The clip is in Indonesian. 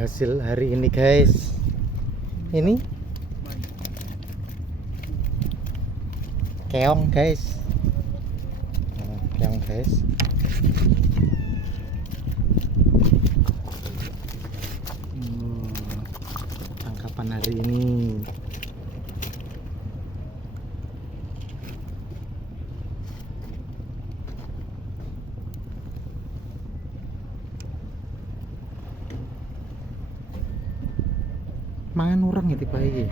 hasil hari ini guys. Ini keong guys. Keong guys. Tangkapan hari ini. Mangan orang ya tiba iki.